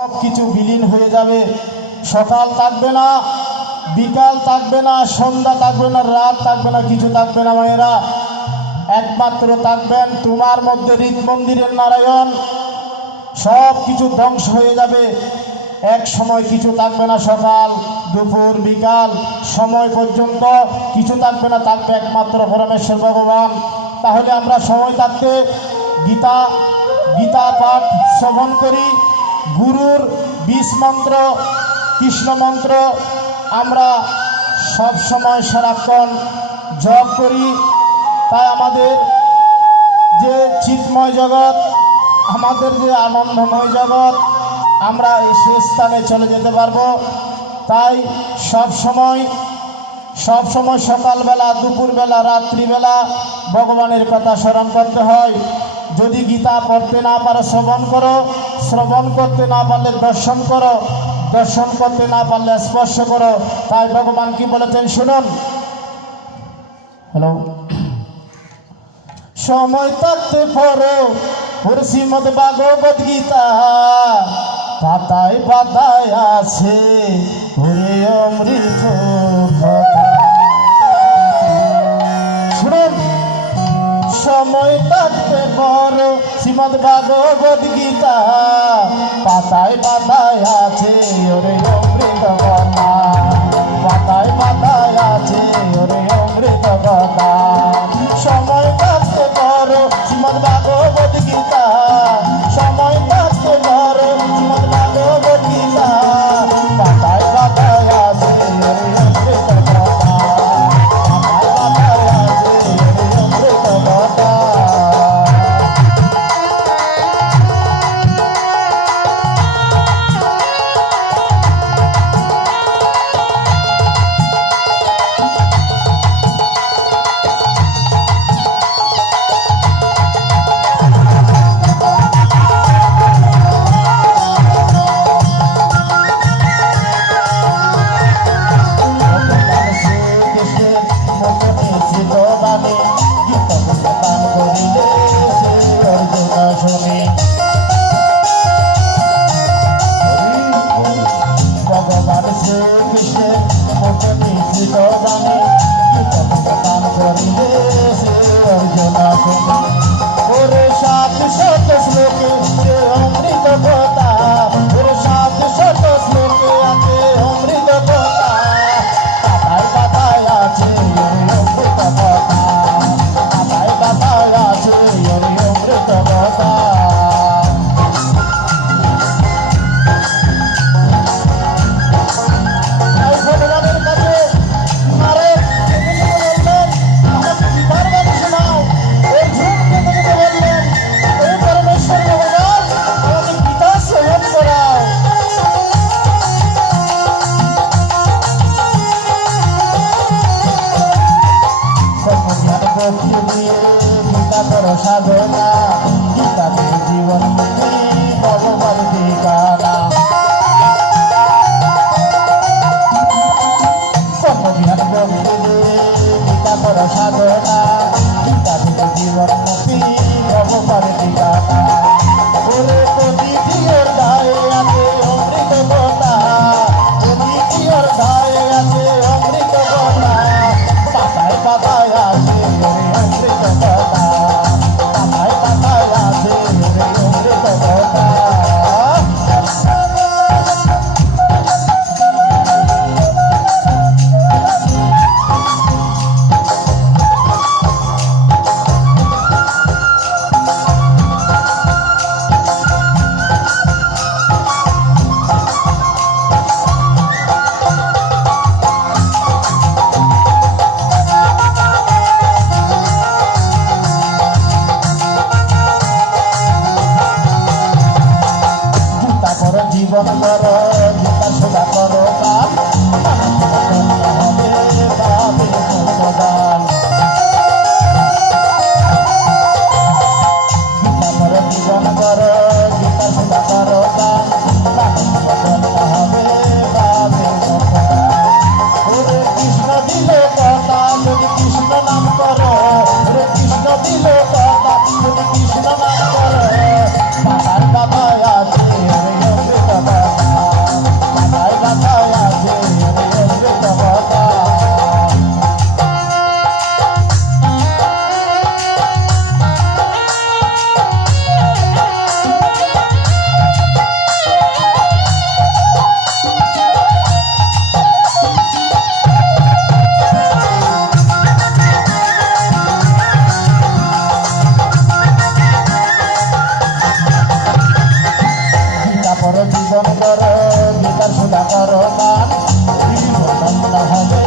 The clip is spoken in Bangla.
সব কিছু বিলীন হয়ে যাবে। সকাল থাকবে না, বিকাল থাকবে না, সন্ধ্যা থাকবে না, রাত থাকবে না, কিছু থাকবে না মায়েরা। একমাত্র থাকবেন তোমার মধ্যে হৃদ মন্দিরের নারায়ণ। সব কিছু ধ্বংস হয়ে যাবে। এক সময় কিছু থাকবে না, সকাল দুপুর বিকাল সময় পর্যন্ত কিছু থাকবে না, থাকবে একমাত্র পরমেশ্বর ভগবান। তাহলে আমরা সময় থাকতে গীতা পাঠ শ্রবণ করি, গুরুর ২০ মন্ত্র কৃষ্ণ মন্ত্র আমরা সব সময় সারাক্ষণ জপ করি। তাই আমাদের যে চিন্ময় জগৎ, আমাদের যে আনন্দময় জগৎ, আমরা এই শেষ স্থানে চলে যেতে পারবো। তাই সব সময় সকালবেলা, দুপুরবেলা, রাত্রিবেলা ভগবানের কথা স্মরণ করতে হয়। যদি গীতা পড়তে না পারো শ্রবণ করো, শ্রবণ করতে না পারলে দর্শন করো, দর্শন করতে না পারলে স্পর্শ করো। তাই ভগবান কি বলেছেন শুনুন। হ্যালো, সময় থাকতে পড়ো শ্রীমদ ভাগবত গীতা, পাতায় পাতায় আছে ওরে অমৃত কথা। শুনুন, সময় থাকতে পড়ো শ্রীমদ ভাগবত গীতা, পাতায় পাতায় আছে ওরে অমৃত কথা, পাতায় পাতায় আছে ওরে অমৃত কথা। সময় থাকতে পড়ো শ্রীমদ ভাগবত গীতা, সময় থাকতে পড়ো শ্রীমদ ভাগবত গীতা, পাতায় পাতায় আছে ওরে অমৃত কথা, পাতায় পাতায় আছে ওরে অমৃত কথা। সাধনা গীতা জীবন ভগবান ঠিকানা। কর্মবিহার ভক্তি গীতা কর সাধনা, গীতা থেকে জীবন মুক্তি ভগবান ঠিকানা। ওরে প্রতিটির গায়ে আছে অমৃত কথা, প্রতিটির গায়ে আছে অমৃত কথা, পাতায় পাতায় আছে অমৃত কথা, পাতায় পাতায় আছে অমৃত কথা। জীবন করো গীতা সোজা করো কাম, হবে পাবে সদান। গীতা করো জীবন করো গীতা সোজা করো কাম, হবে পাবে সদান। ওরে কৃষ্ণ দিল কথা যদি কৃষ্ণ নাম করো, ওরে কৃষ্ণ দিল কথা যদি কৃষ্ণ নাম করো, পাতার পাতায় আছে অমৃত কথা। জীবন করো গীতার সুধা করো পান জীবন হবে